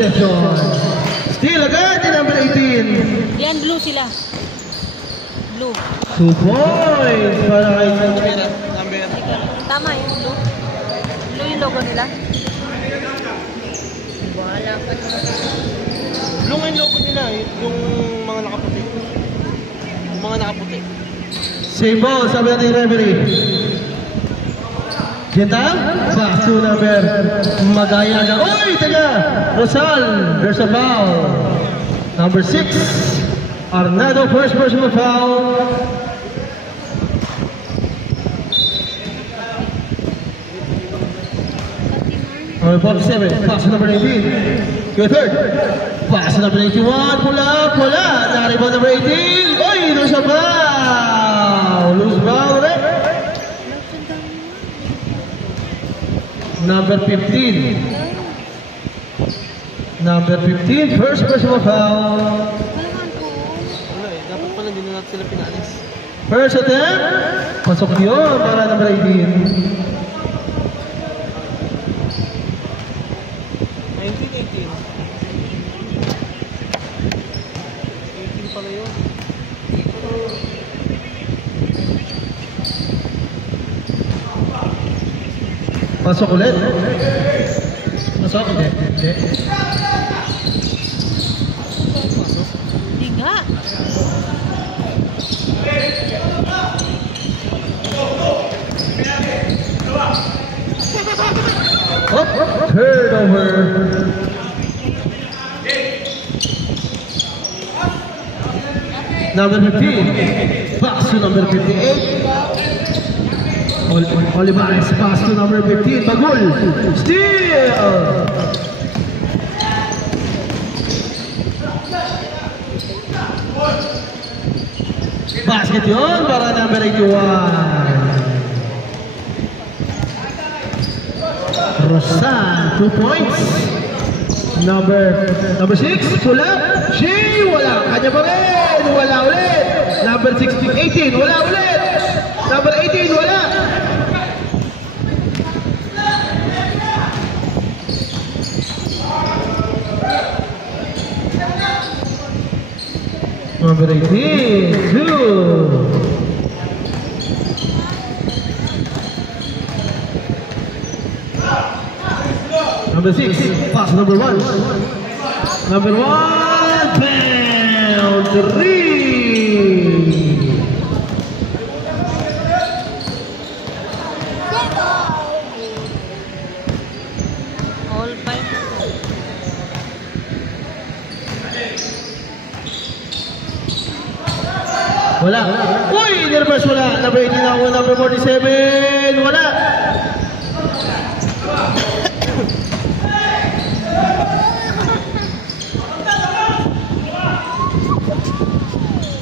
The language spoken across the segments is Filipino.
possession. Steal agad in number 18. Yan, blue sila. Blue. 2 points para kay Number. Tama yung blue. Blue yung logo nila. Wala pa. Blue nga yung logo nila, yung mga nakaputi. Yung mga nakaputi. same ball, sabi natin yung referee. Gintang, pass to number Magayaga. Uy, taga! Rosal, there's a foul. Number 6, Arnado, first personal foul. Number 47, pass to number 19. Go third. Pass to number 81. Pull up. Nakariba number 18. Uy, there's a foul. Loose foul ulit. Number 15. Number 15, first personal foul. Wala eh, dapat pala hindi na natin sila pinaalis. First attempt. Pasok yun para number 18. 19-18. 18 pala yun. Pasok ulit. Pasok ulit. Hindi nga. Oh, turnover. Number 15. Pass to number 58. Olivares pass to number 15. Bagul. Steal. Basket yun para number 81. Rosan, 2 points. Number 6, pull up. Shea, wala. Kanya pa rin. Wala ulit. Number 16, 18, wala ulit. Number 18, wala. Number 18, 2. Number 6, pass number 1. Number 1, bam, 3. All five. Wala. Uy, nervous wala. Number 18 ako, number 47, wala.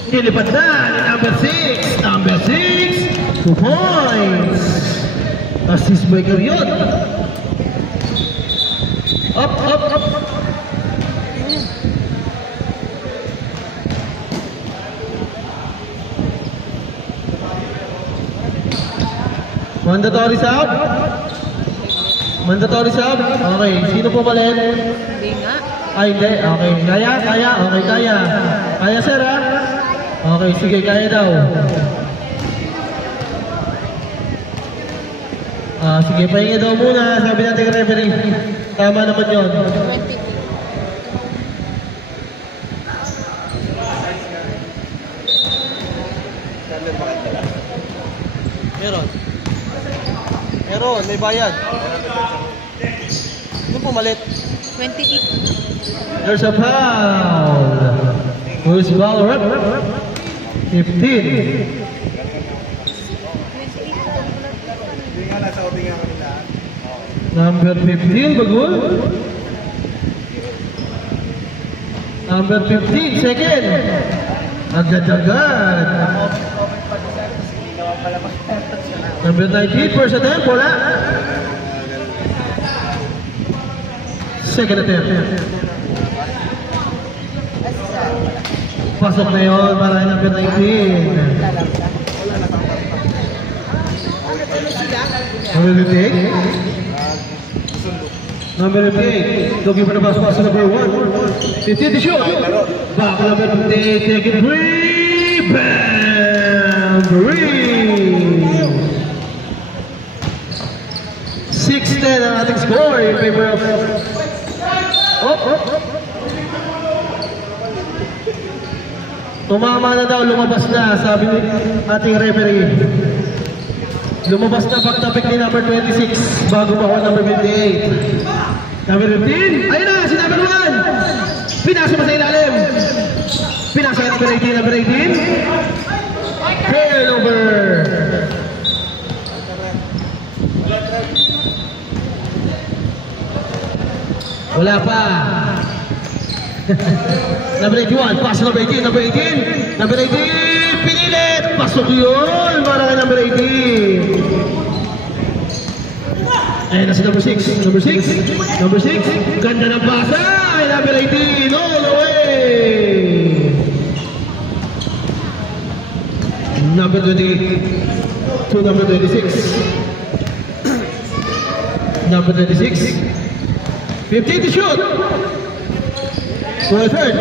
Nilipat na ni number 6. Number 6, 2 points. Assist by Garion. Up. Mandatory sub? Mandatory sub? Okay, sino po palit? Hindi nga. Ay, hindi. Okay, kaya? Okay, kaya. Kaya, sir, ha? Okay, sige, kaya daw. Sige, pahinga daw muna. Sabi natin kay referee. Tama naman yun. 20. Meron, may bayad. Ano pumalit? 28. There's a foul. Who's foul? 15. Number 15, Bagul. Number 15, second. Agad-agad. Number 19, first attempt, wala. Second attempt. Pasok na yun para number 19. Will you take? Number 58, looking for the pass to number 1. 15 to shoot. Back number 58, taking 3. Bam! 3. 6-10 ang ating score in favor of... Tumama na daw, lumabas na, sabi ni ating referee. Lumabas na pagtapik ni number 26 bago pa ako number 58. Number 15, ayun na, si number 1. Pinasa pa sa ilalim. Pinasa ka number 18, number 18. Turnover. Wala pa. Number 81, pass number 18, number 18. Number 18, pinilit. Pasok yun, para kay number 18. Ayun na si number 6. Number 6. Number 6. Ganda ng pasa. Ay, number 18. All the way. Number 28 to number 26. Number 26. 15 to shoot. For the third.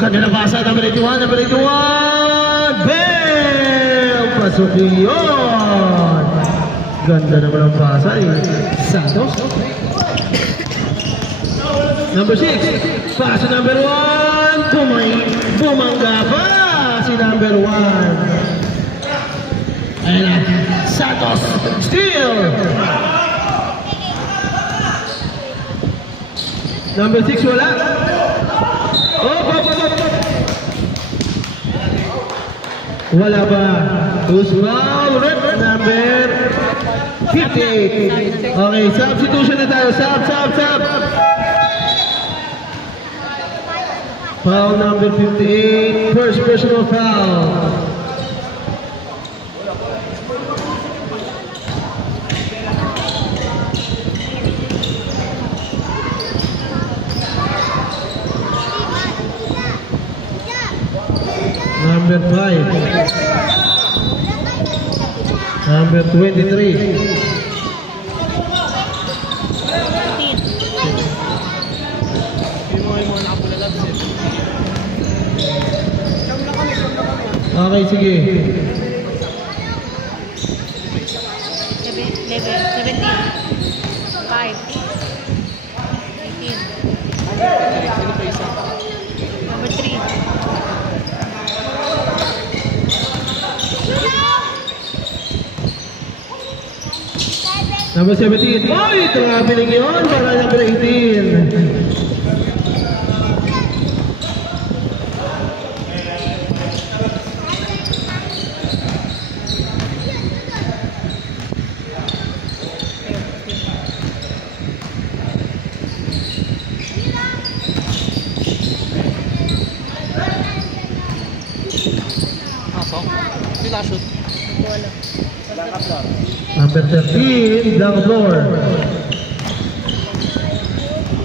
Ganda ng pasa. Number 81. Number 81. Bam! Pasok yun. Ganda naman ang pasa eh. Santos. Number 6. Pasa number 1. Bumangga pa si number 1. Ayan na. Santos. Steal. Number 6 wala. Wala ba? Who's foul? Number 58. Okay, substitution na tayo. Sub. Foul number 58. First personal foul. Number 5. Number 23. Okay, sige. 17. 5. 18. Number 3. Number 17. Oy, traveling yun para number 18. Number 13, blank floor.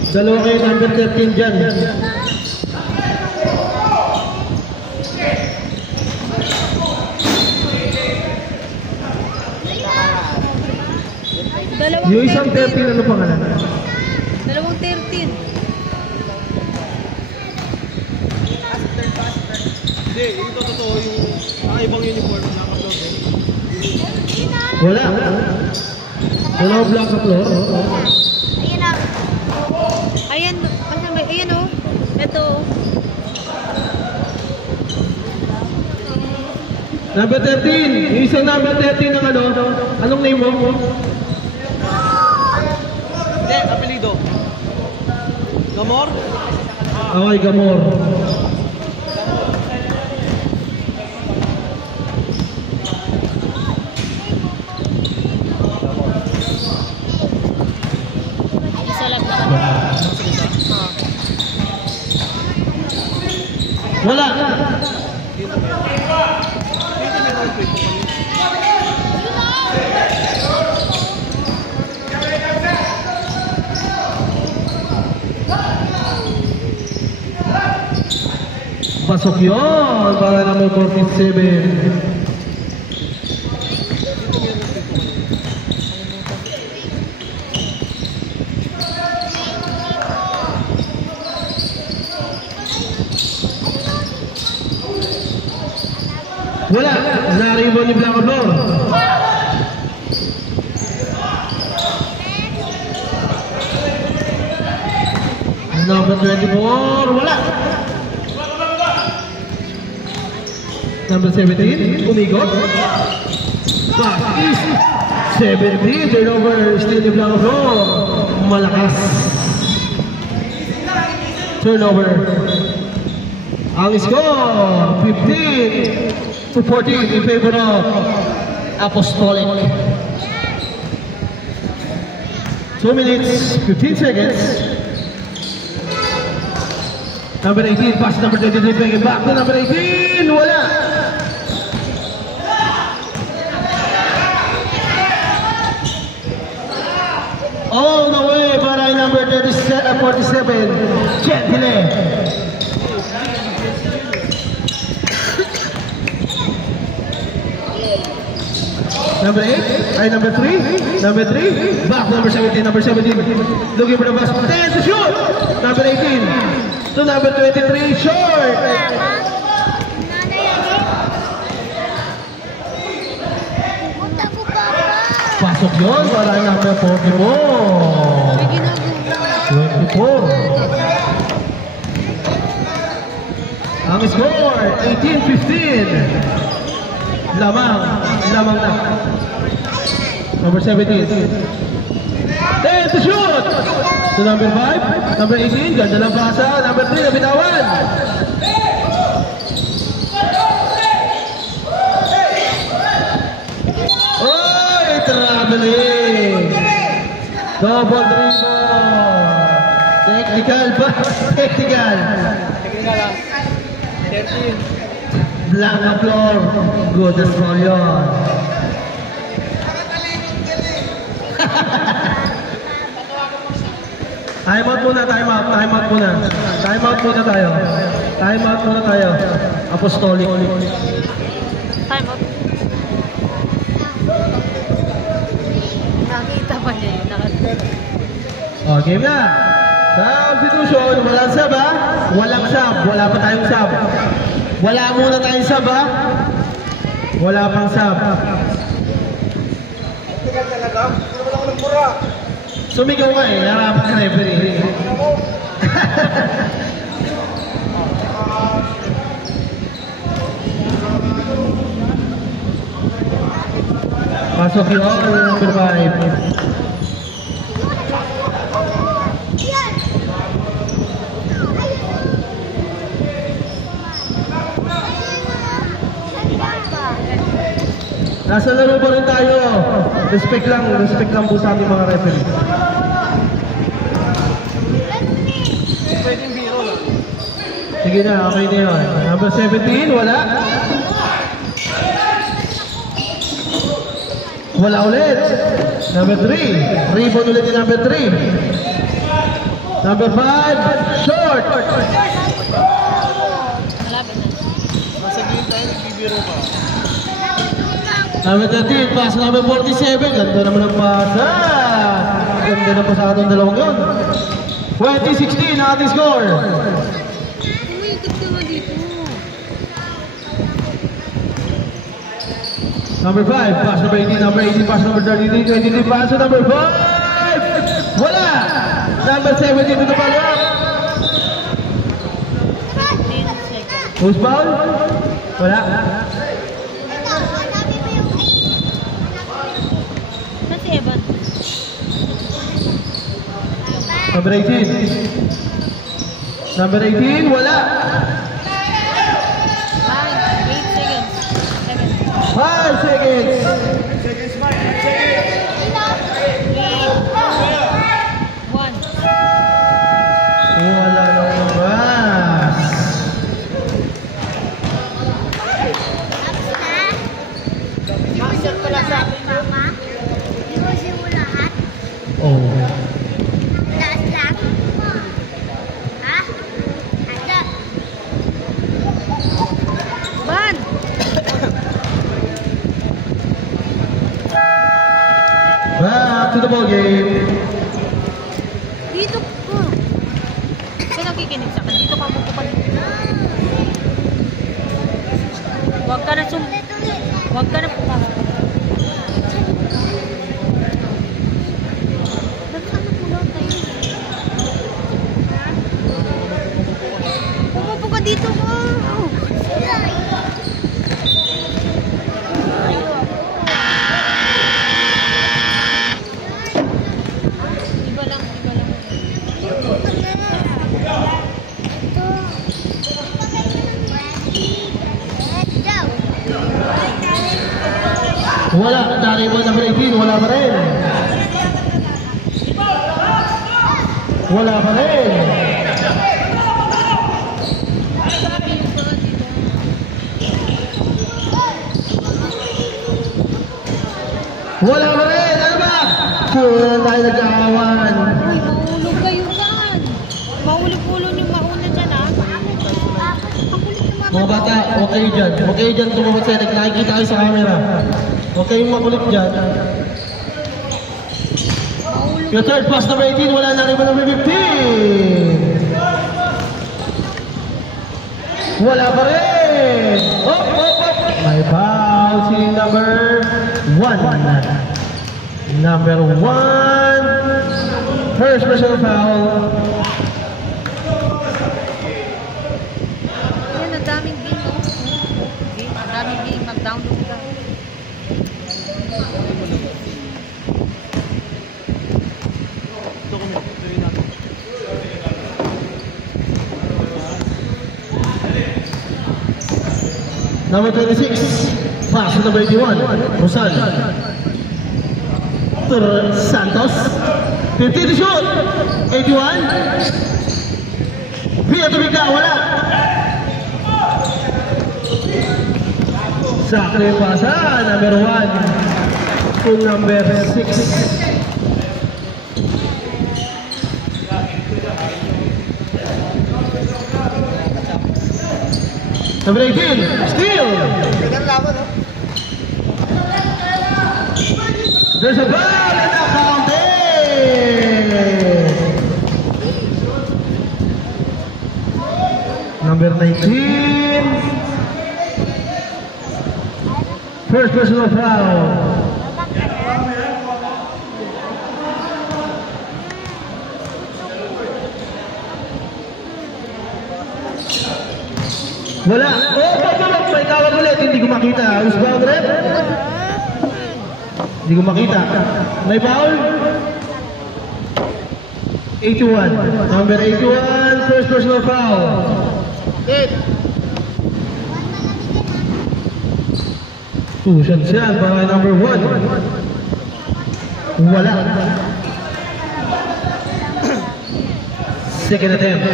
Dalawa kayo number 13 dyan. Yung isang 13, ano pangalan? Dalawang 13. Hindi, ito totoo yung mga ibang uniform na upload. Wala. Wala ko blank floor. Ayan na. Ayan. Ayan o. Ito. Number 13. Yung isang number 13 ng ano? Anong name mo? Hindi, apelido. Gamor? Okay, Gamor. Wala. Pasok yun para naman 47. Wala. Na-rebound ni Blanco Flor. Number 24, wala. Number 17, umigot. Pass is 17, turnover, still ni Blanco Flor. Malakas. Turnover. Ang score, 15-14 in favor of Apostolic. 2 minutes, 15 seconds. Number 18, pass number 23, bring it back to number 18, wala. All the way, para number 47, Gentile. Number 8, ay number 3, back number 17, looking for the pass, 10 to shoot, number 18. To number 23, short. Pasok yun para number 44. 24. Ang score, 18-15. Lamang na. Number 17. 10 to shoot. To number 5, number 18, ganda ng basa. Number 3, nabitawan. Oy, traveling. Double dribble. Technical ba? Technical. Blanca Flor. Good as well yun. Time out muna tayo. Time out muna tayo. Apostolic. Time out. Nakita pa niya yun. O, game na. Substitution. Walang sub ha? Walang sub. Wala pa tayong sub. Wala muna tayong sub ha? Wala pang sub. Sumigaw nga eh, narapat ka referee. Pasok yun, number 5. Nasa laro pa rin tayo. Respect lang po sa ating mga referee. Pwedeng biro lang. Sige na, okay na yun. Number 17, wala. Wala ulit. Number 3, rebound ulit yung number 3. Number 5, short. Nasa game tayo, nagbibiro pa. Number 13, pass number 47. Ganda naman ang pasa. Ganda na pa sa atong dalawang yun. 20-16 ang ating score. Umikot ka nga dito. Number 5, pass number 18, number 18, pass number 33, 23, pass to number 5. Wala. Number 17 to the follow-up. 10 seconds. Who's foul? Wala. Kasi Evan. Number 18. Number 18, wala. 8 seconds. 7. 5 seconds. Seconds, Mike. 10 seconds. 1. Wala nang labas. Master pala sa akin. Oh. Huwag ka na Huwag ka na pumasok. Pumupo ka dito mo. Iba lang. Wala, dari mo number 18, wala pa rin. Wala pa rin. Wala pa rin, ano ba? Puro na tayo nag-aawan. Uy, maulog kayo dyan. Maulog-ulog yung mauna dyan, ah. Ang kulit naman. Mga bata, huwag kayo dyan. Huwag kayo dyan tumawag sa edit. Nakikita kayo sa camera. Huwag kayong makulit dyan. Yung third pass number 18, wala na rin number 15. Wala pa rin. Oh. May foul si number 1. Number 1. First personal foul. Yan, ang daming game, oh. Ang daming game. Mag-download ka. Ito kami. Tuloy natin. Number 26, pass number 81, Rosal. Santos, 50 to shoot, 81. Via Tubica, wala. Sakre pasa, number 1, to number 6. Number 18, steal! There's a ball and a counted! Number 19, first personal foul. Wala. Oh, may tawag ulit. Hindi ko makita. Who's foul, rep? Hindi ko makita. May foul? 81. Number 81, first personal foul. 8. Two shots yan para number 1. Wala. Second attempt.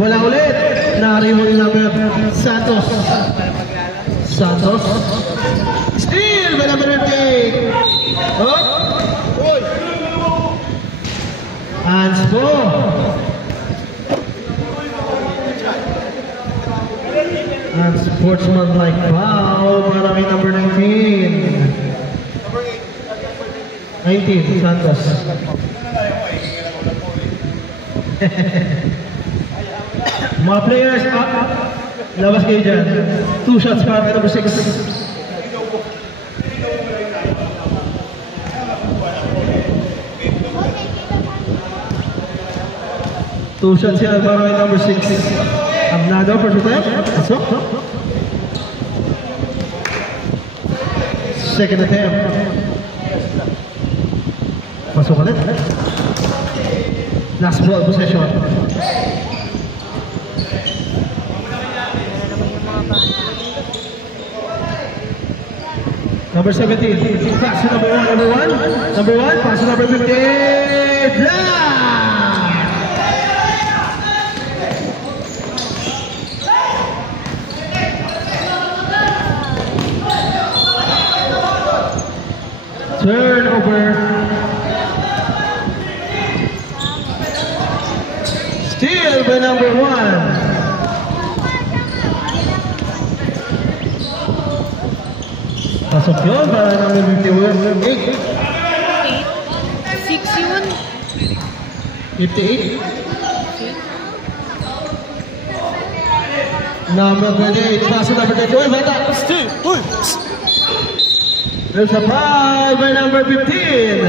Wala ulit. Narimo ni number Santos. Steal by number 15. Oh. Hands po. And sportsman-like foul para kay number 19. 19, Santos. Mga players, labas kayo dyan. 2 shots para kay number 6. Two shots yan para kay number 6. Abnado, first attempt. Pasok. Second attempt. Pasok ulit. Last ball possession. Number 17, pass to number 1, number 1, pass to number 15, turnover. Steal by number 1. Pasok yun para number 58. 6 yun. 58? Number 28, pass to number 22. Bata. There's a foul by number 15.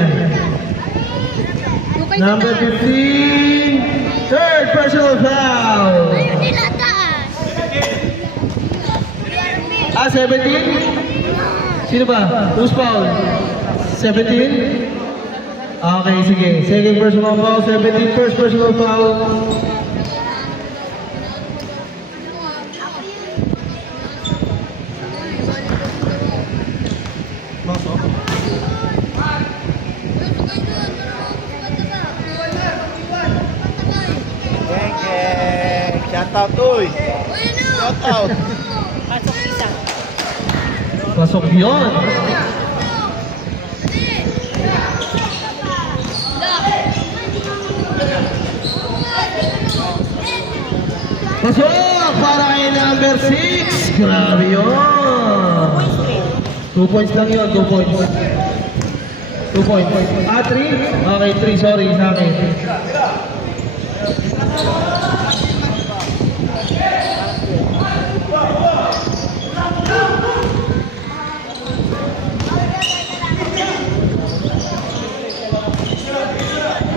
Number 15, third personal foul. Ayun nila taas. 17? Sino ba? Who's foul? 17? Okay, sige. Second personal foul, 17, first personal foul. Shout out, uy! Shout out! Pasok yun. Pasok para kay number 6. Grabe yun. 2 points lang yun, 2 points. 2 points. 3? Okay, 3. Sorry sa akin.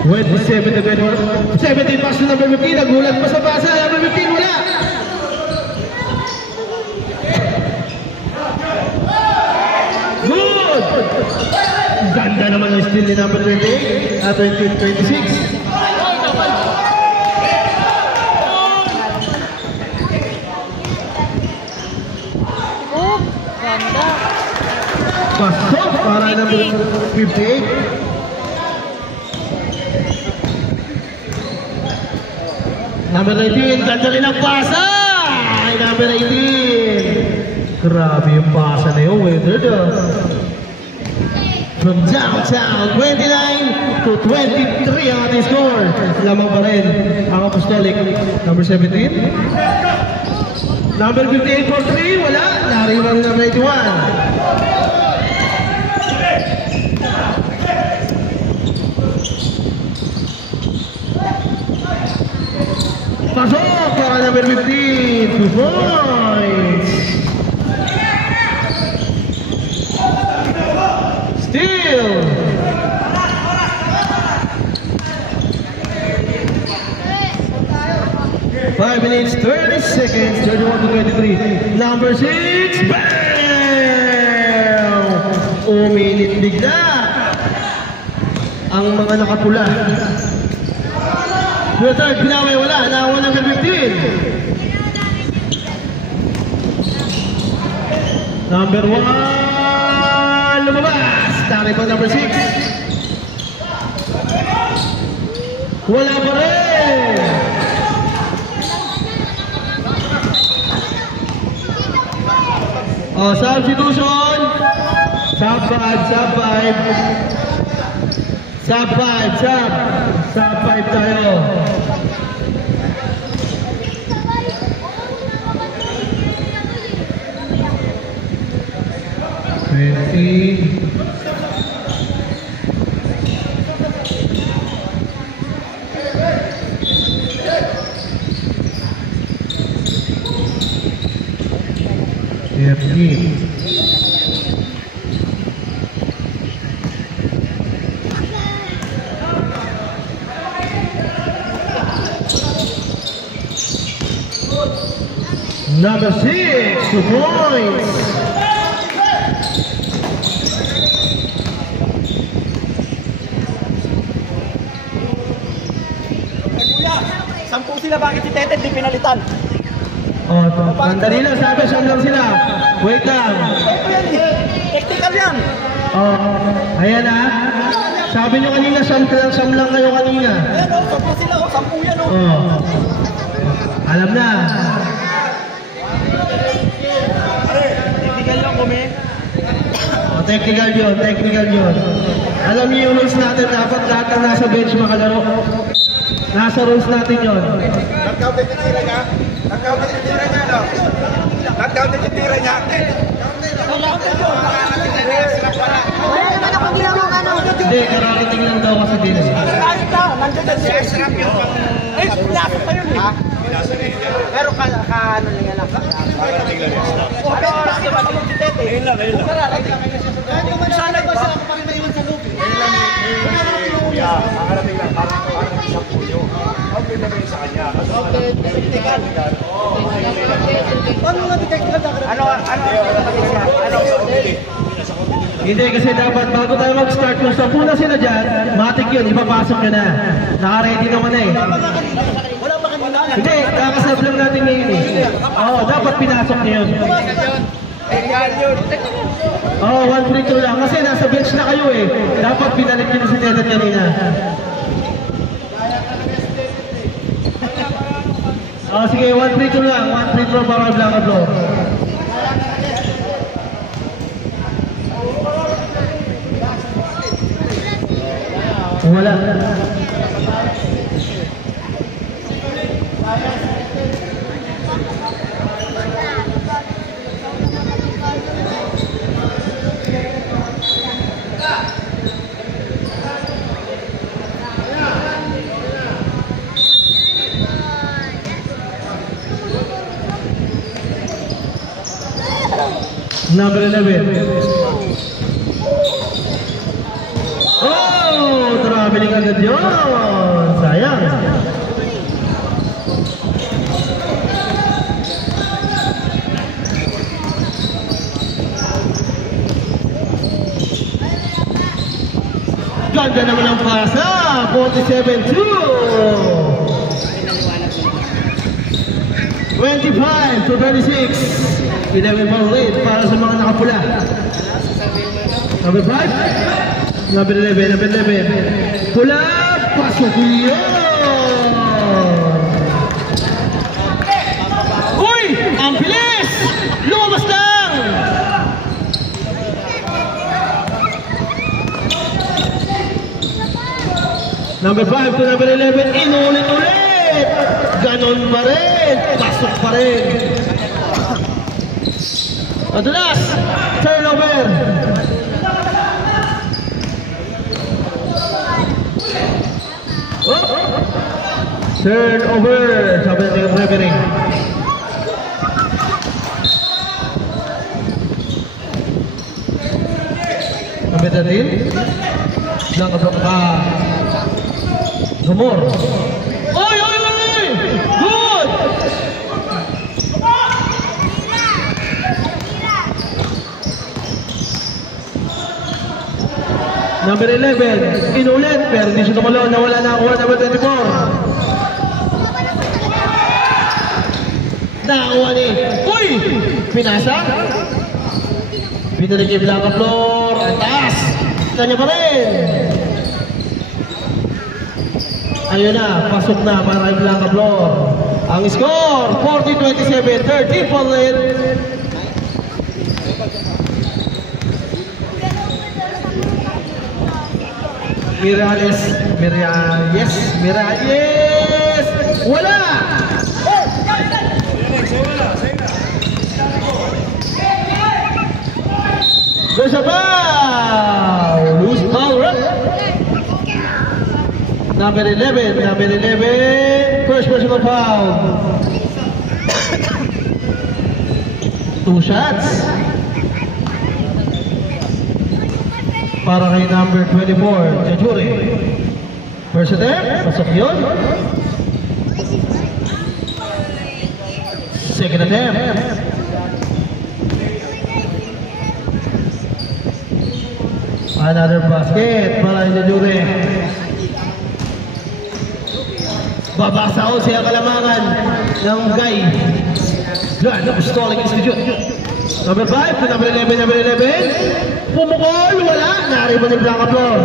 With the 7 to 21. 17 pass to number 15. Nagulat pa sa pasa. Number 15 wala. Good! Ganda naman ang steal ni number 28 at 26. Oh, ganda. Pasok para number 58. Number 19, ganda rin ang pasa! Ay, number 18. Grabe yung pasa na yun, weather daw. From downtown, 29 to 23 ang ating score. Lamang pa rin ang Apostolic. Number 17. Number 58 for 3, wala. Nariwan number 81. Pasok para number 15, 2 points. Steal. Five minutes, 30 seconds, 31 to 23. Number 6, bam! Uminit bigla ang mga nakapula. Third, pinaway wala. Nakawa number 15. Number 1, lumabas. Tari pa number 6. Wala pa rin. Oh, substitution. Sub 5, sub 5. Sub 5, sub 5 tayo. 20. Number 6, 2 points. Sampu sila, bakit si Tete di pinalitan? Oh, sandali lang, sabi, siyam lang sila. Wait lang. Technical yan. Oh, ayan ah. Sabi nyo kanina, siyam lang kayo kanina. Ayan o, sampu sila o, sampu yan o. Oh. Alam na. Technical lang kumi. Oh, technical yun. Alam niyo yung rules natin, dapat lahat na nasa bench makalaro. Nasa rules natin yun. Nag-count yung tira niya? Nag-count yung tira niya, no? Nag-count yung tira niya? Wala naman ako ginawang ano. Hindi, karakiting lang daw kasi din. Kahit na, nandiyan siya. Ay, pinasok pa yun eh. Pero ano niya lang. Hindi kasi dapat bago tayo mag-start kung 10 na sila dyan, matik yun, ipapasok nyo na. Naka-ready naman na eh. Hindi, kakasab lang natin ngayon eh. Oo, dapat pinasok nyo yun. Oo, 1-3-2 lang. Kasi nasa bench na kayo eh. Dapat pinalik nyo na si Tedet kanina. Oo, sige, 1-3-2 lang. 1-3-2 para Blanca Blow. Wala. Number 11. Oh, traveling agad yun. Sayang. Ganda naman ang pasa. 47-2. 25-36. 11 ball lead para sa mga nakapula. Number 5. Number 11. Number 11. Pula. Pasok yun. Uy! Ang bilis! Lumabas lang! Number 5 to number 11. Inulit-ulit! Ganon pa rin! Pasok pa rin! Adulas! Turnover! Oh. Turnover! Sabi natin yung referee. Number 13. Nakablock pa. Gumor. Oy! Oy! Oy! Good! Number 11, inulit, pero hindi siya tumalaw, nawala na ako, number 24. Nakakuha ni, uy! Pinasa? Pinalik yung Blanca floor, ang taas! Kanya pa rin! Ayun na, pasok na para yung Blanca floor. Ang score, 40-27, 13 for lead. Miralles, wala! There's a foul! Loose foul, right? Number 11, first personal foul. 2 shots. Para kay number 24, Jajuri. First attempt, pasok yun. Second attempt. Another basket para kay Jajuri. Babasa ko siya kalamangan ng guy. Yan, stalling institute. Number 5 to number 11, Pumukol, wala. Nariban yung Blanca floor.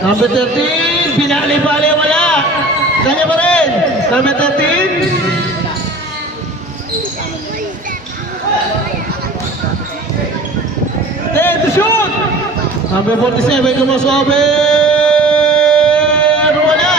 Number 13, binali-bali, wala. Kanya pa rin. Number 13. Then to shoot. Number 47, Kumosobe. Wala.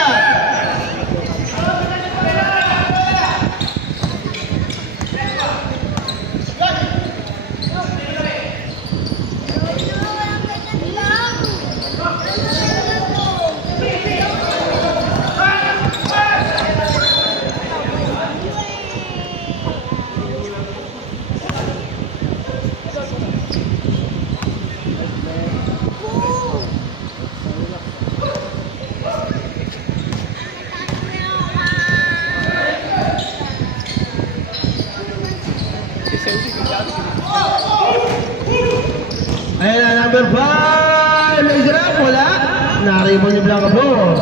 5, laser up, wala. Naribon yung Blanca Blue.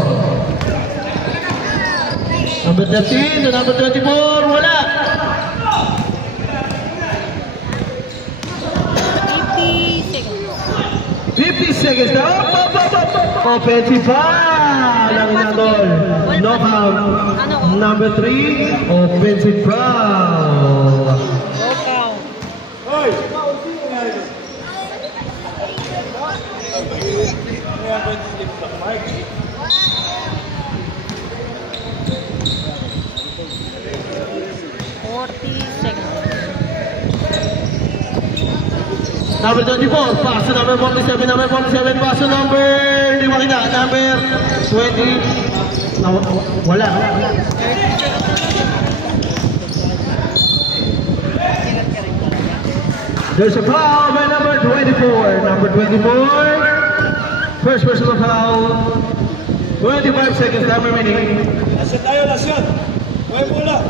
Number 13 to number 24, wala. 50 seconds na. Offensive foul. Ang inagol. Knockout. Number 3, offensive foul. Number 24, pass to number 47, number 47, pass to number, di makita, number 20, wala. There's a foul by number 24, first personal foul, 25 seconds, time remaining. Lasyon tayo, lasyon. Huwag mula.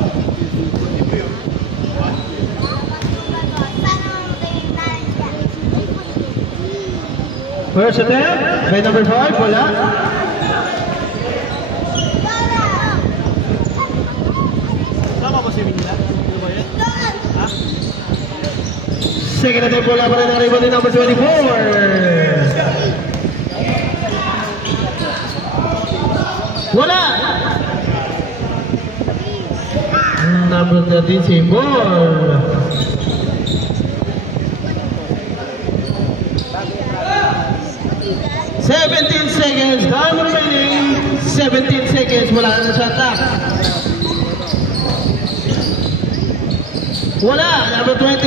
First attempt, by number 5, wala. Tama ba si Minila? Ha? Second attempt, wala pa rin ang rebound ni number 24. Wala! Number 13, symbol. Seconds, time remaining. 17 seconds, wala na sa attack. Wala, number 20.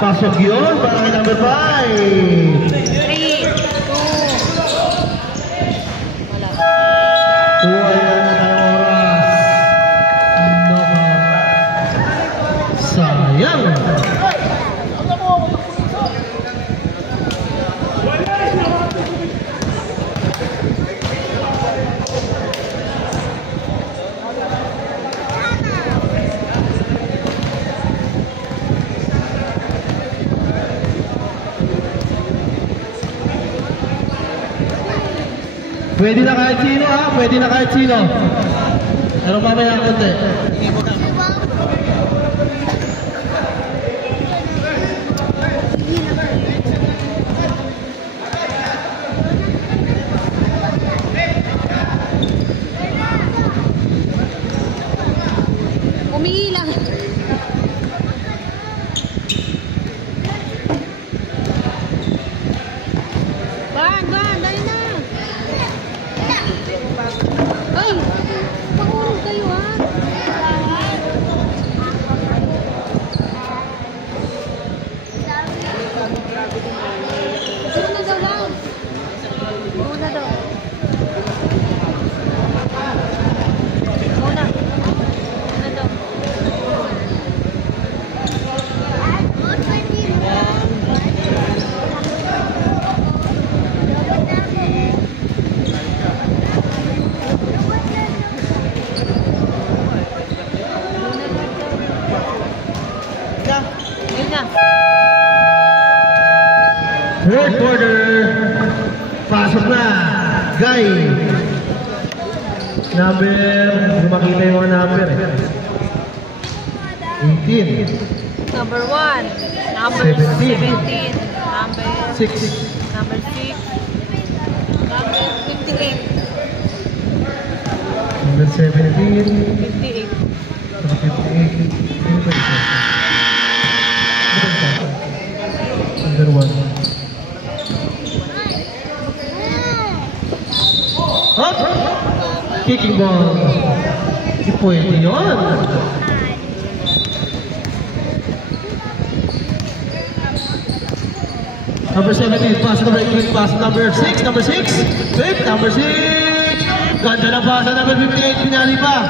Pasok yun, para kay number 5. 3, 2, wala. Wala na tayong oras. Sayang. Pwede na kahit sino ha, pwede na kahit sino. Pero mamaya konti. Umihi lang. Ban, dali na. Ay, makulong kayo ha. Una daw lang. Una daw. Una. Una daw. Third quarter. Pasok na. Guy. Number, hindi makita yung mga number eh. 18. Number 1. Number 17. Number 6. Number 6. Number 58. Number 17. 58. Number 58. Number 1. Hop! Kicking ball. Hindi pwede yun. Number 17, pass number 8, pass number 6, number 6. Wait, number 6. Ganda na pass number 58, pinali pa.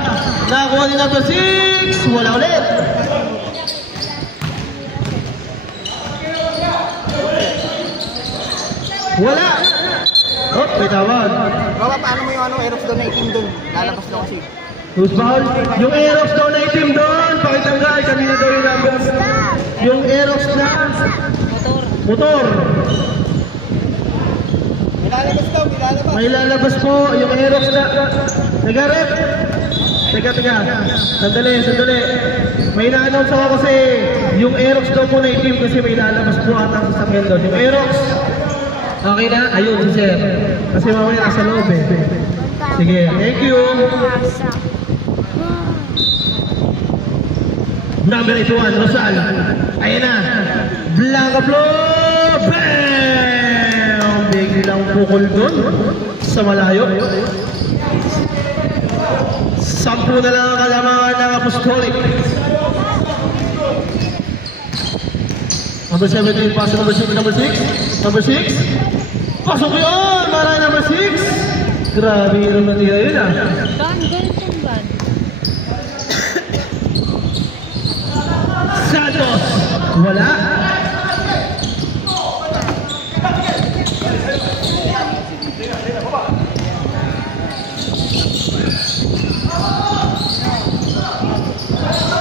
Nakakuha ni number 6. Wala ulit. Wala. Oh, may tawag. Baba, paano mo yung Aerox donating doon? Lalabas daw kasi. Who's foul? Yung Aerox daw na itim doon. Pakitanggal. Kanina daw yung number. Yung Aerox na. Motor. May lalabas po. Yung Aerox na. Nag-rep. Teka. Sandali. May na-announce ako kasi yung Aerox daw po na itim kasi may lalabas po atang sa sakyan doon. Yung Aerox. Okay na? Ayun si Sir. Kasi mamaya nasa loob eh. Sige, thank you. Number 81, Rosal. Ayan na. Blanca Flow. Bam! Biglang pukol doon sa malayo. 10 na lang ang kalamangan ng Apostolic. Number 17, pasok number 6. Number 6. Pasok yun! Maray number 6. Grabe yung natira yun ah. Santos. Wala.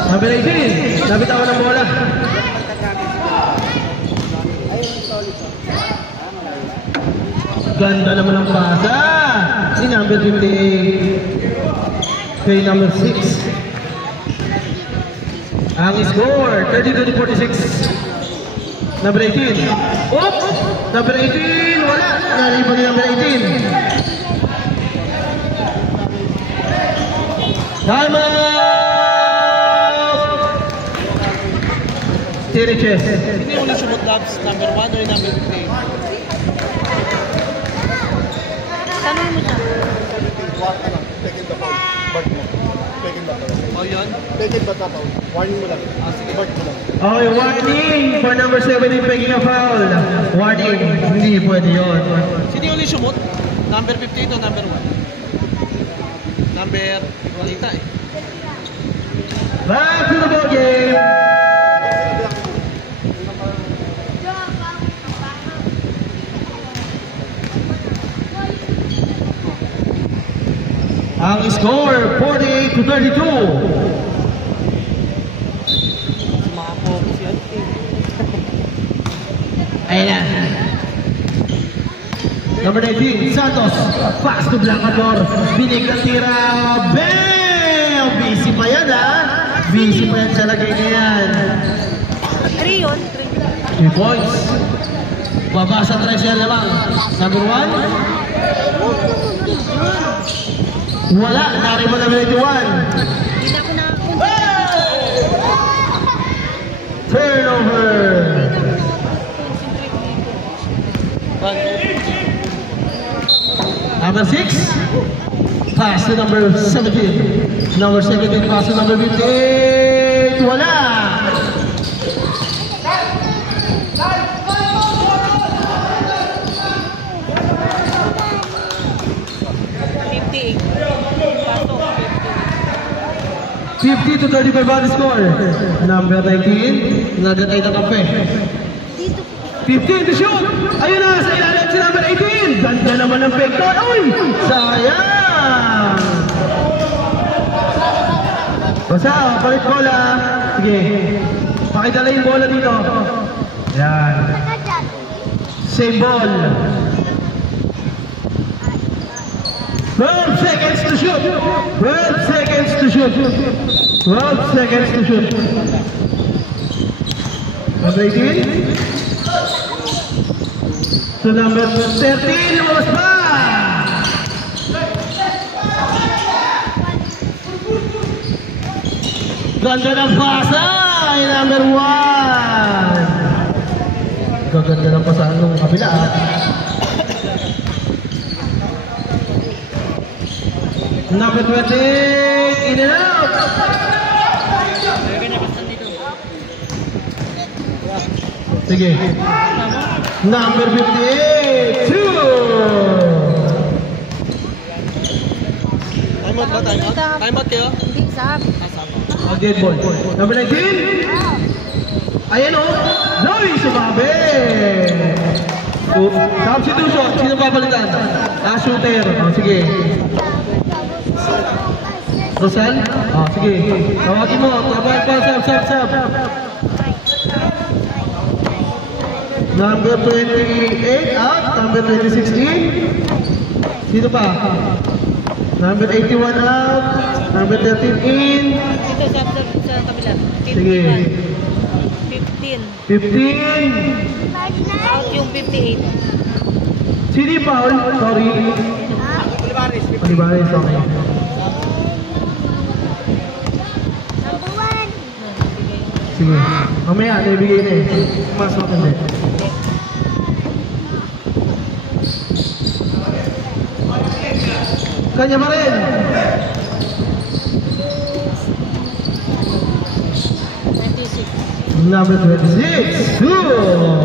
Number 18. Nabitawan ng bola. Ganda naman ang pasa. Ni number 58. Kay number 6. Ang score, 32-46. Number 18. Oops! Number 18, wala. Nalipan ni number 18. Time out! Tiriches. Hindi mo na sumot labs, number 1 or number 3? Tanong mo siya. O yun? Warning mo lang. Sige. Okay, warning for number 17 making a foul. Warning, hindi pwede yun. Sino yung ulit sumot? Number 58 o number 1? Number, walita eh. Back to the ball game. Ang score, 48-32. Mga focus yan. Ayan na. Number 19, Santos. Pass to Blancador. Binig ang tira. Bam! Busy pa yan ha. Busy pa yan sa lagay na yan. 3 yun. 3 points. Babasa 13 lamang. Number 1. Wala. Nari mo number 81. Hindi na ako nakakunti. Turnover. Number 6. Pass to number 17. Number 17, pass to number 58. Wala. Pasok. 50-35 body score. Number 19. Nagatay ng kape. 15 to shoot. Ayun na, sa ilalim si number 18. Ganda naman ng vector. Uy! Sayang! Basta, palit bola. Sige. Pakidala yung bola dito. Yan. Same ball. 12 seconds to shoot. 12 seconds to shoot. 12 seconds to shoot. Number 18. So number 13, lumabas pa! Ganda ng pasa! Ay, number 1! Gaganda ng pasa nung kabila. Number 20, in and out! Sige. Number 58, 2! Time out ba? Time out? Time out kayo? Hindi, sab. Okay, ball. Number 19. Ayan o. Zoe sumabi. Substitution. Sino papalitan? Shooter. Sige. Rosal? Ah, sige. Tawagin mo. Tawagin pa. Sab. Number 28 out. Number 26 in. Sino pa? Number 81 out. Number 13 in. Dito sa kabila. Sige. 15. 15. Out yung 58. Sino yung foul? Sorry. Olivares, okay. Sige. Mamaya, naibigay na eh. Masok hindi. Kanya pa rin. 26. Number 26. Good.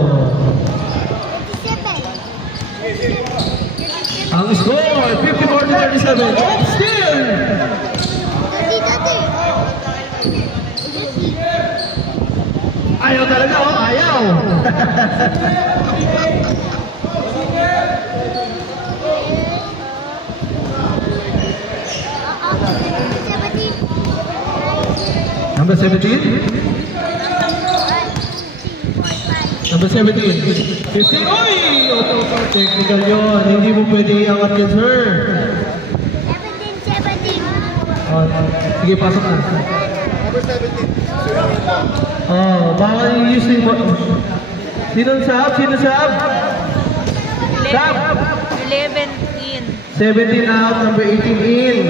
Ang score, 54-37. Still. Ayaw talaga, oh. Ayaw. Number 17. Number 17. 15. Oy! Technical yun. Hindi mo pwede iangat yan, sir. 17. Oh, sige, pasok na. Number 17. Oh, bawal using mo. Sino sab? Sino sab? 11 in. 17 out, number 18 in.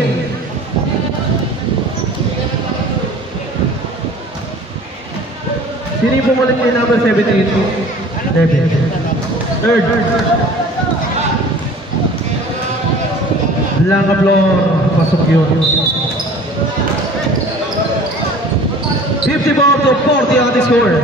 Sino yung bumalik yung number 17? 11. Third. Blanca floor. Pasok yun. 54-40 ang ating score.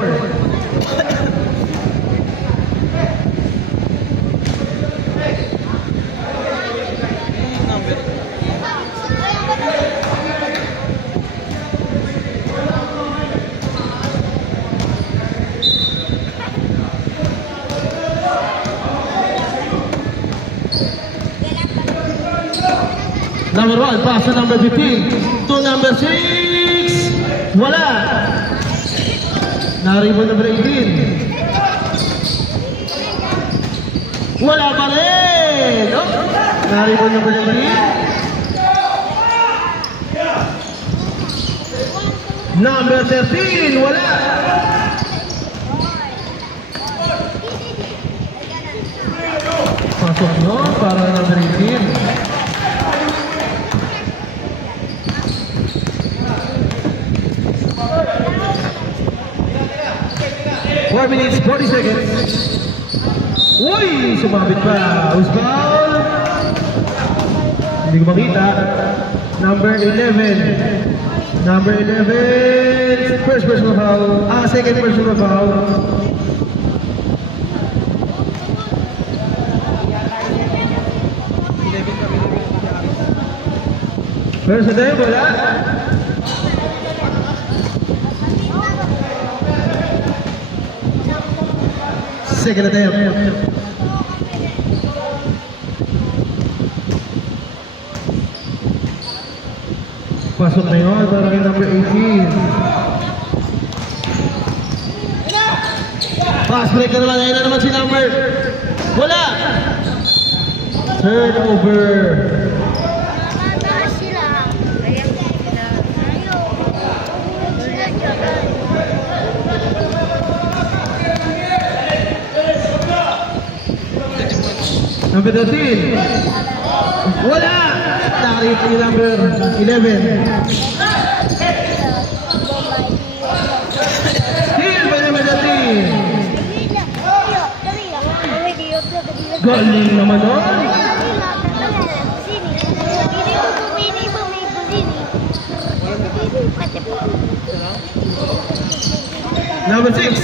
Number 1, pass to number 15. To number 6. Wala. Naribon number 18. Wala pa rin. Oh. Naribon number 19. Number 13. Wala. Pasok nyo para number 18. 4 minutes, 40 seconds. Uy! Sumabit pa. Who's foul? Hindi ko makita. Number 11. Number 11. First personal foul. Second personal foul. First time, wala. Second attempt. Pasok na yun para kay number 18. Pass break na naman. Ayun na naman si number. Wala. Turnover. Number 13. Wala. Tarik ni number 11. Steal by number 13. Galing naman o. Number 6.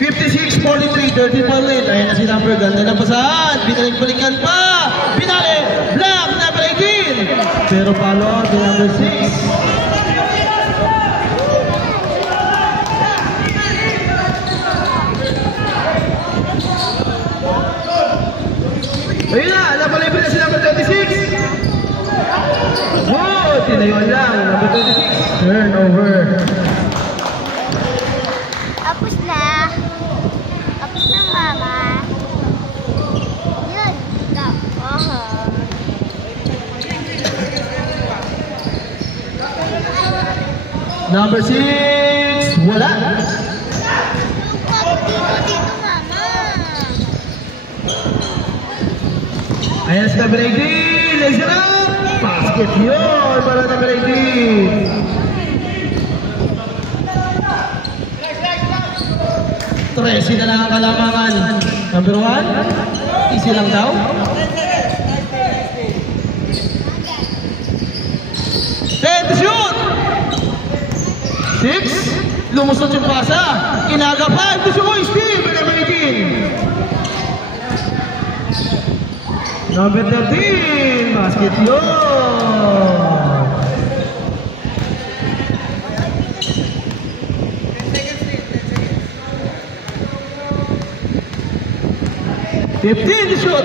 56-43, 13 ball lead. Ayan na si number, ganda ng pasahan. Binalik-balikan pa. Binalik. Black, number 18. Pero follow out ni number 6. Ayun na, napalipin na si number 26. Oh, tinayo Number 6, wala. Ayan si number 18, laser up! Basket yun para number 18. 13 na lang ang kalamangan. Number 1, easy lang daw. 10 to shoot! 6, lumusot yung pasa. Inaga 5 to shoot, Steve, number 18. Number 13, basket yun. Fifteen to shoot.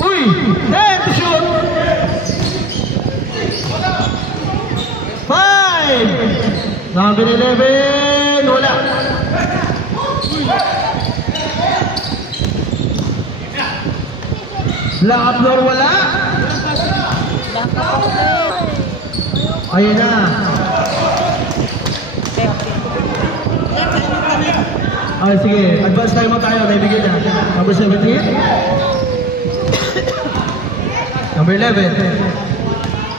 Uy, 10 to shoot. 5. Number 11, wala. Lahat floor wala. Ayun na. Ay, sige. Advance time mo tayo. Naibigay na. Number 17. Number 11.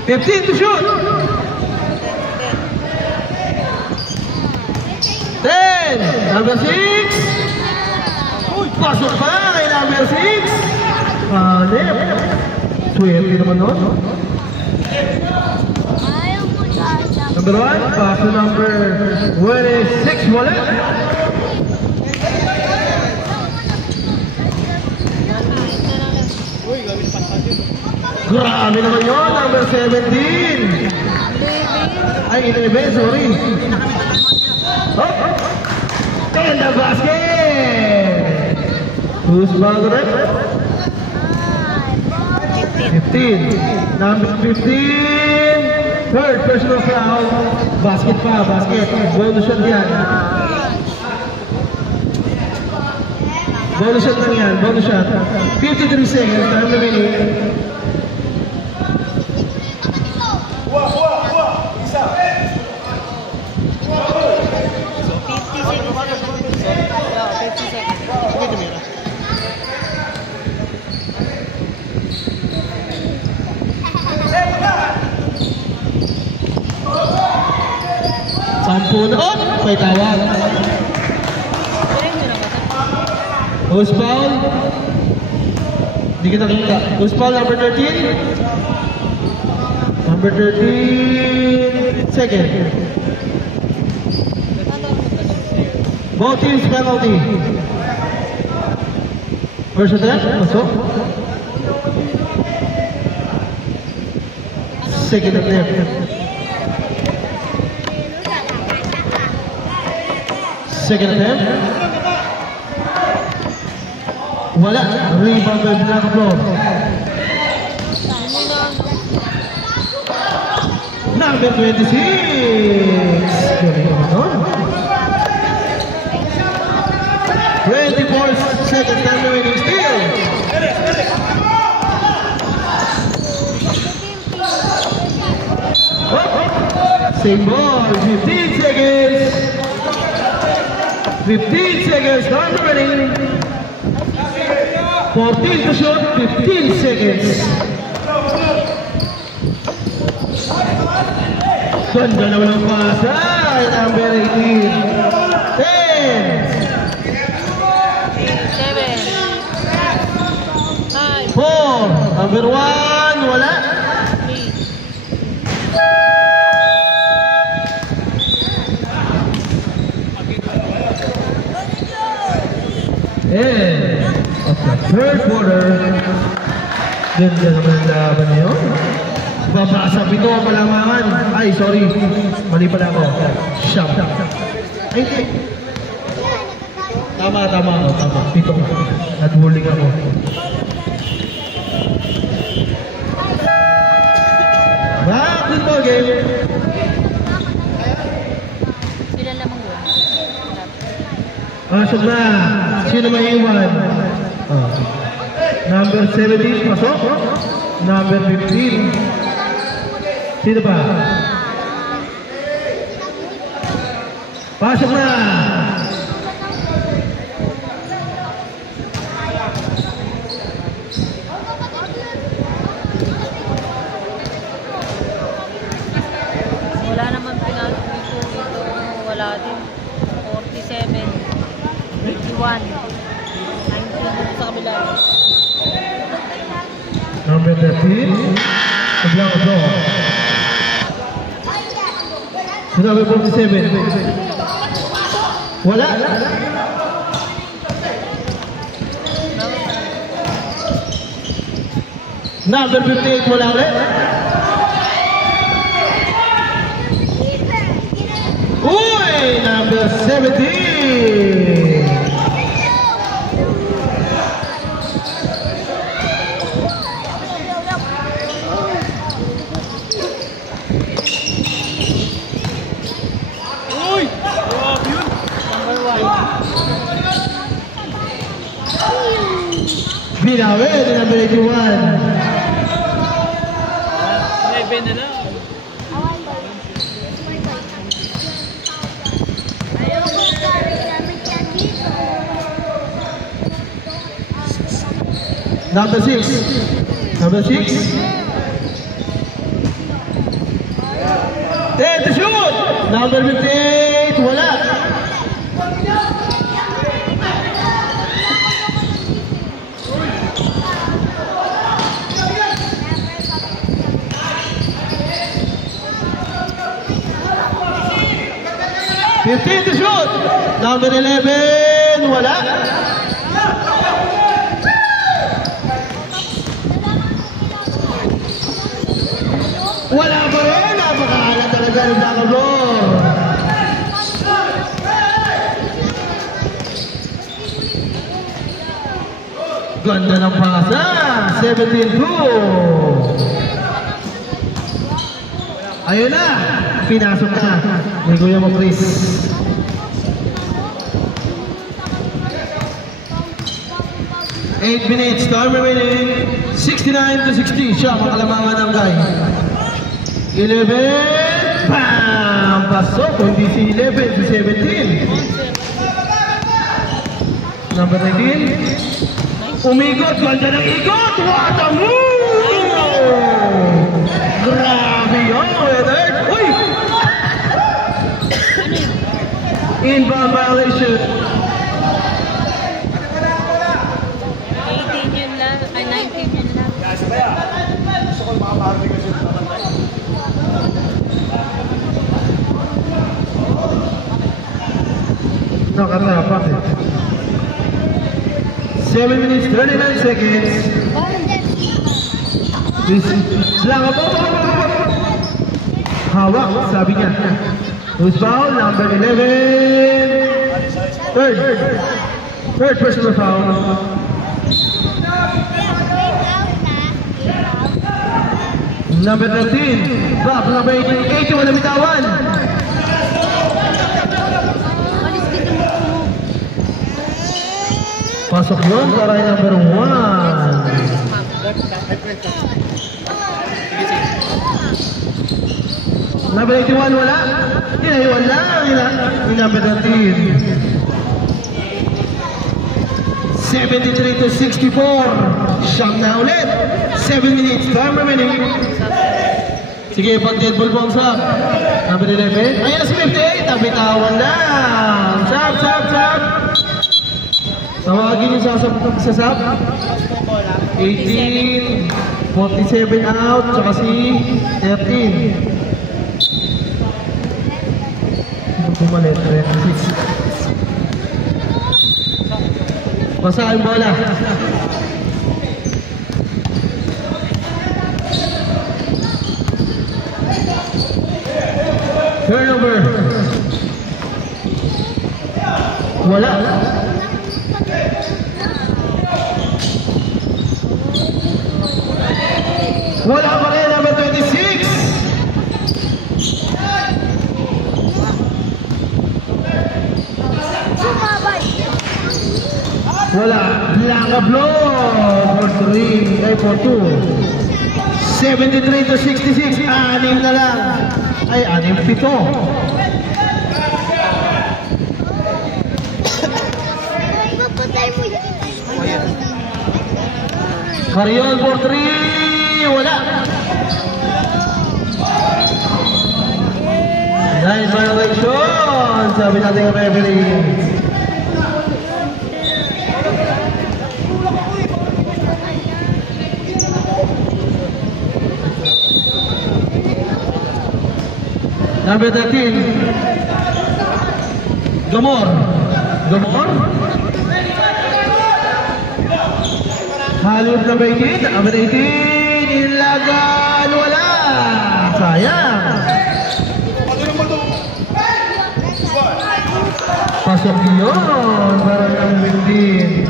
15 to shoot. 10. Number 6. Pasok pa kay number 6. Lip. Swerte naman nun. Number 1. Pass to number 26. Wala. Grabe naman yun, number 17. Ay, 11, sorry. Oh, and the basket. Who's ball rep? 15. Number 15. Third personal foul. Basket pa, basket. Bonus shot yan. Bonus shot lang yan, bonus shot. 53 seconds, time remaining. Sampu na. Oh! May tawag. Who's foul? Hindi kita kita. Who's foul? Number 13? Number 13. Second. Both teams penalty. First attempt. Masok. Second attempt. Second attempt. Wala. Rebound by Blanco. Number 26. Galing naman nun. 24 second time remaining still. Same ball. 15 seconds. 15 seconds. Time remaining. 14 to shoot. 15 seconds. Ganda naman ang pasa. Number 18. 10. 4. Number 1. Wala. And of the third quarter, ganda naman ang laban niyo. Babasa pito ang palamangan. Ay, sorry. Mali pala ako. Shop. Ay, hindi. Tama ako. Tama. Pito. Nag-bullying ako. Basketball game. Sila lamang yun. Pasok na. Sino may iwan? Number 17, pasok. Number 15. Sino pa? Pasok na! Wala naman pinasok dito. Wala din. 47. 51. 19 sa kabila. Number 13. Kablang ito. Number 47. Wala. Number 58. Wala ulit. Uy! Number 17. Uy! Grabe yun! Number 1. Binawi. Number 81. May na lang. Number 6. Number 6. 10 to shoot. Number 58. Wala. $15 to shoot. Number 11. Wala. Wala pa rin. Napakaalat talaga ng Blackboard. Ganda ng pasa. 17-2. Ayun na. Pinasok na. May Kuya mo, Chris. Eight minutes. Time remaining. 69 to 60. Siya, makalamangan ng guy. 11. Bam! Pasok. Hindi si 11, si 17. Number 19. Umikot. Ganda ng ikot. What a move! Grabe yun, Weather. Uy! Inbound violation. 18 yun lang. Ay, 19 yun lang. Gusto ko makaparinig kasi ito naman tayo. Nakarapat eh. 7 minutes, 39 seconds. Hawak, sabi niya. Who's foul? Number 11. Third personal foul. Number 13. Bob, number 18. Wala bitawan. Pasok yun para yung number 1. Number 81 wala. Inaiwan lang. Yung number 13. 73 to 64. Siyam na ulit. 7 minutes. Time remaining. Sige, pag dead ball bombs up. Number 11. Ayan na si 58. Nabitawan lang. Sab. Tawagin yung sasab. 18. 47 out. Tsaka si 13. Bumalit. 26. Basa ang bola. Turnover. Wala. Wala pa rin. Number 26. Wala. Langa blow. For 3. Ay, for 2. 73 to 66. Anim na lang. Ay, 6-7. Papatay mo yan. Carrion for 3. Wala. Nice violation. Sabi natin ang referee. Number 13. Gamor. Gamor. Halip number 18. Number 18. Ilagan. Wala. Sayang. Pasok yun. Para number 15.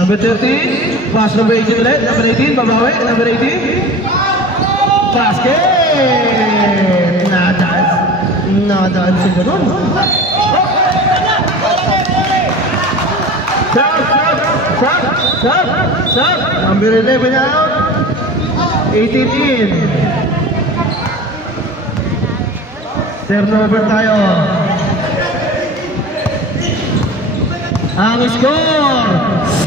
Number 13. Pass number 18 ulit. Number 18. Babawi. Number 18. Basket. Nadaan sa ganun. Stop. Number 11 out. 18 in. Turnover tayo. Ang score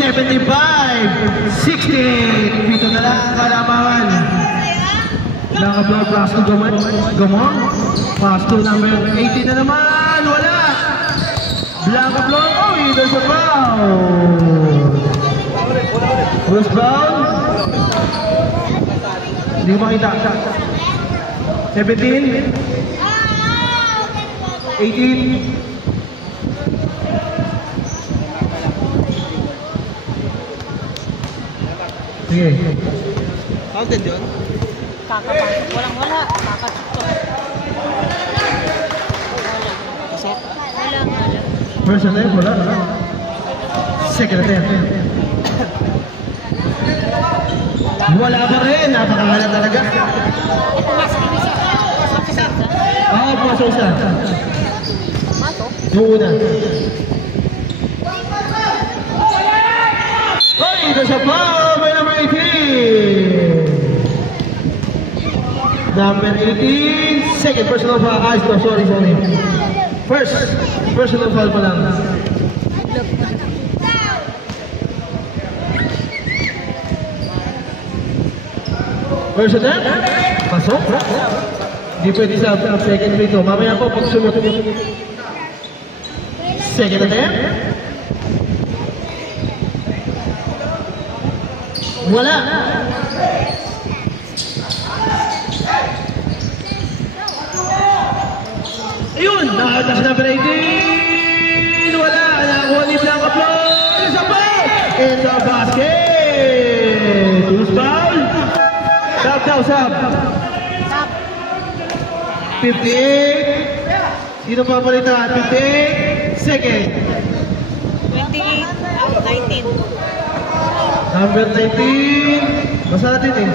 75-16. Dito na lang ang kalamangan. Nakablow pass to Gamon. Pass to number 18 na naman. Wala. Blanco blow. Oh, there's a foul. Who's foul? Hindi ko makita. 17. 18. Sige. Counted yun? Kakapasok. Walang-wala. Kakasok. Pasok? Walang-wala. First attempt, wala. Second attempt. Wala pa rin. Napakagala talaga. Oo, pasok siya. Mato? Yung una. Ay, there's a foul by number 18. Number 18, second personal foul. Ah, no, sorry. First, personal foul pa lang. First attempt, pasok. Hindi pwede sa second free throw. Mamaya po pag sumunod. Second attempt. Wala. Ayun, nakatas na number 18. Wala, nakakuha ni Blanco Flores. Isa pa! In the basket. Who's foul? Sub. 58. Sino papalitan? 58. Second. 28 out 19. Number 19. Basta natin eh.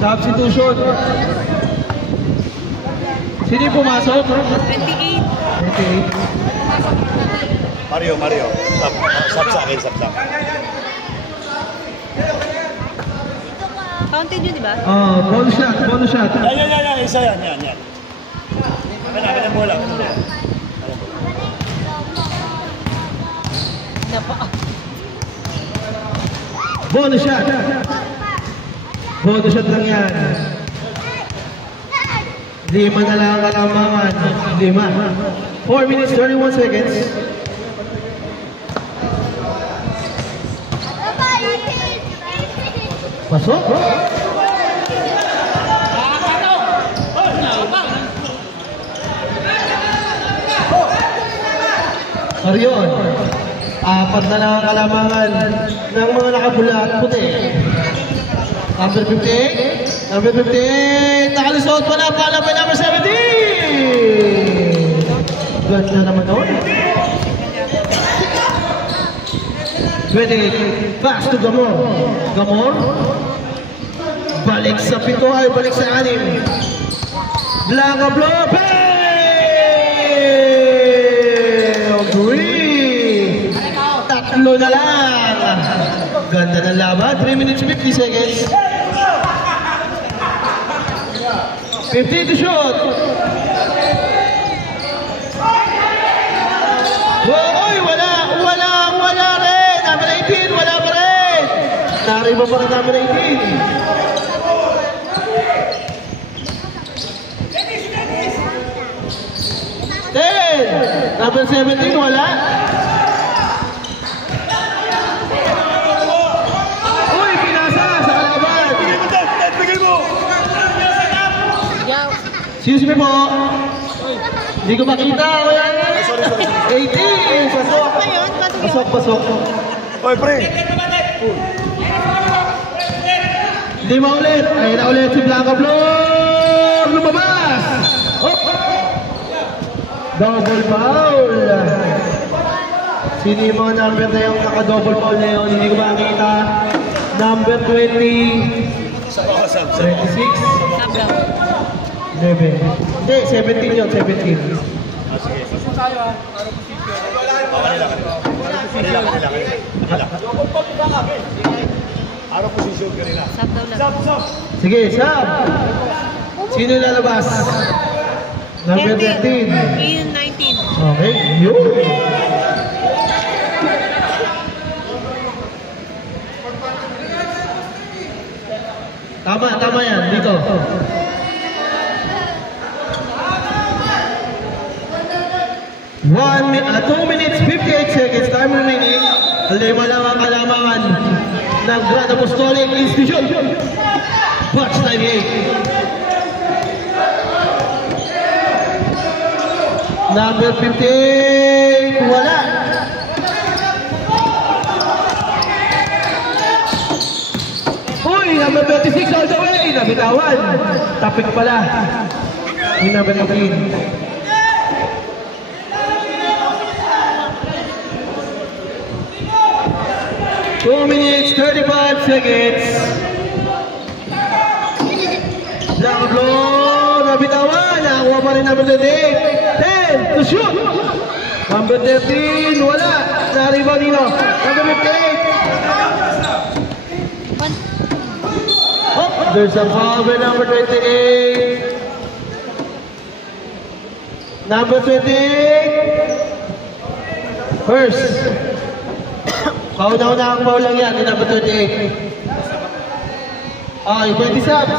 Substitution. Sino yung pumasok? 28. 28. Mario. Sab sa akin. Counted yun, di ba? Bonus shot. Yan. Isa yan. Kailangan mo lang. Bonus shot lang yan. 5 na lang ang kalamangan. 4 minutes, 31 seconds. Pasok. Arion. 4 na lang ang kalamangan ng mga nakapula at puti. Number 58. Number 58. Nakalusot pa na pala by number 17. Ganda naman doon. 28. Pass to Gamor. Balik sa 7 ay balik sa 6. Blanco blow. Green. 3 na lang. Ganda ng laban. 3 minutes 50 seconds. 15 to shoot. Uy, wala rin. Number 18, wala pa rin. Nariba pa rin number 18. Number 17, wala. Uy, pinasa sa kalaban. Bigay mo! Yaw. Excuse me po. Hindi ko makita. 18, pasok. Pa yun? Ba't yun? Pasok. Oy, pre! Hindi maulit. Ayun na ulit si Blanca Flor. Lumabas. Oh. Double foul. Sino yung mga number na yung naka-double foul na yun? Hindi ko makita. Number 20. 26. Sabraw. 11. Hindi, 17 yun. 17. Araw posisyon ka nila. Sabraw lang. Sige, sab. Sino yung lalabas? Number 13. Ian 19. Okay, yun. Tama yan, dito. 2 minutes 58 seconds, time remaining. Lima lang ang kalamangan ng Grand Apostolic Institution. Watch 98. Number 58, wala. Uy, number 26 all the way. Nabitawan. Tapik pala. Yung number 18. 2 minutes 35 seconds. Blanca Flor, nabitawan. Nakakuha pa rin number 38. 10 to shoot. Number 13, wala. Nariba nino. Number 58. Oh, there's a foul by number 28. Number 28. First. Paunaw na ang foul lang yan. Number 28. Okay, 20 sab.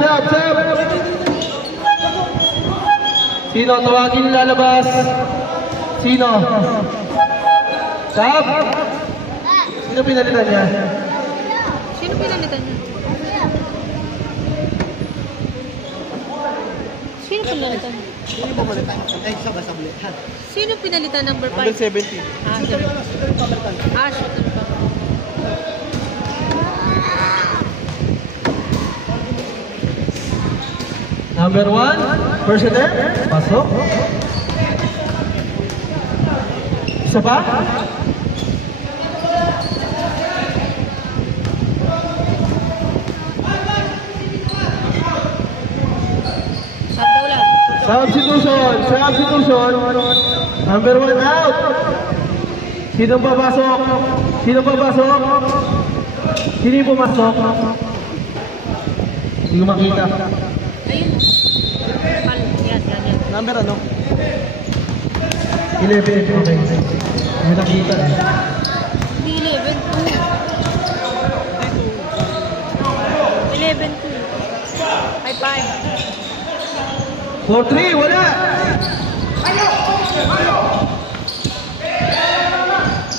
Sino? Tawagin yung lalabas. Sino? Sab? Sino pinalitan niya? Sino pinalitan niya? Sino pinalitan niya? Hindi mo balitan. Ay, sabli. Sino pinalitan number 5? Number 17. Ah, sorry. Ah, shooter pa. Number 1, first attempt, pasok. Isa pa? Sabraw lang. Substitution. Number 1 out. Sino papasok? Sino yung pumasok? Hindi ko makita. Ayun. Yan. Number ano? 11, okay. Hindi nakita eh. Hindi 11, 2. 11, 2. High five. 4-3, wala!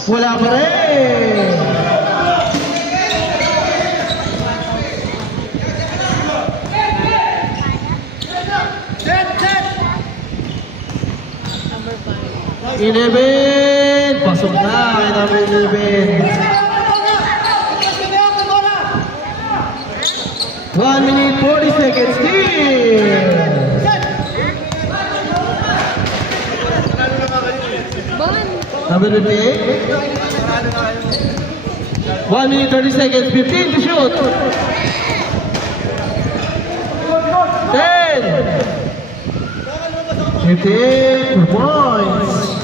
Wala pa rin! Number 5. 11! Pasok na kay number 11. 1 minute 40 seconds still! Bon. Number 58. 1 minute 30 seconds, 15 to shoot. 10. 15 points.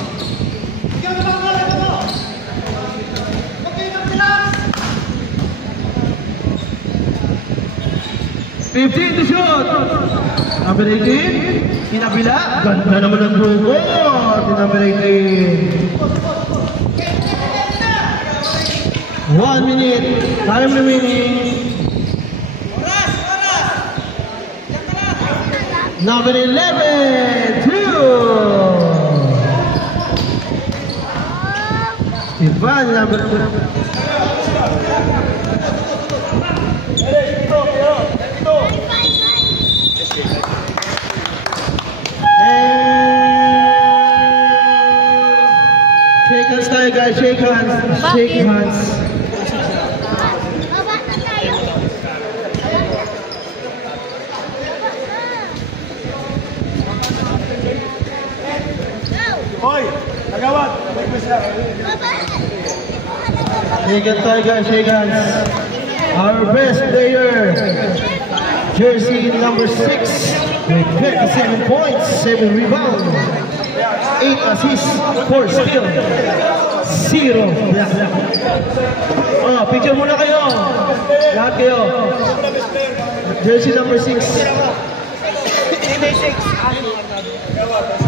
$15 to shoot. Number 18, kinabila. Ganda naman ang dugo. Number 18. 1 minute. Time remaining. Number 11, 2. Ivan, number 2. Shake hands tayo guys, shake hands. Shake hands. Hoy, agawat. Shake hands tayo guys, shake hands. Our best player, jersey number 6, with 27 points, 7 rebounds, 8 assists, 4 steals, 0 block. Oh, picture muna kayo. Lahat kayo. Jersey number 6. Team 6.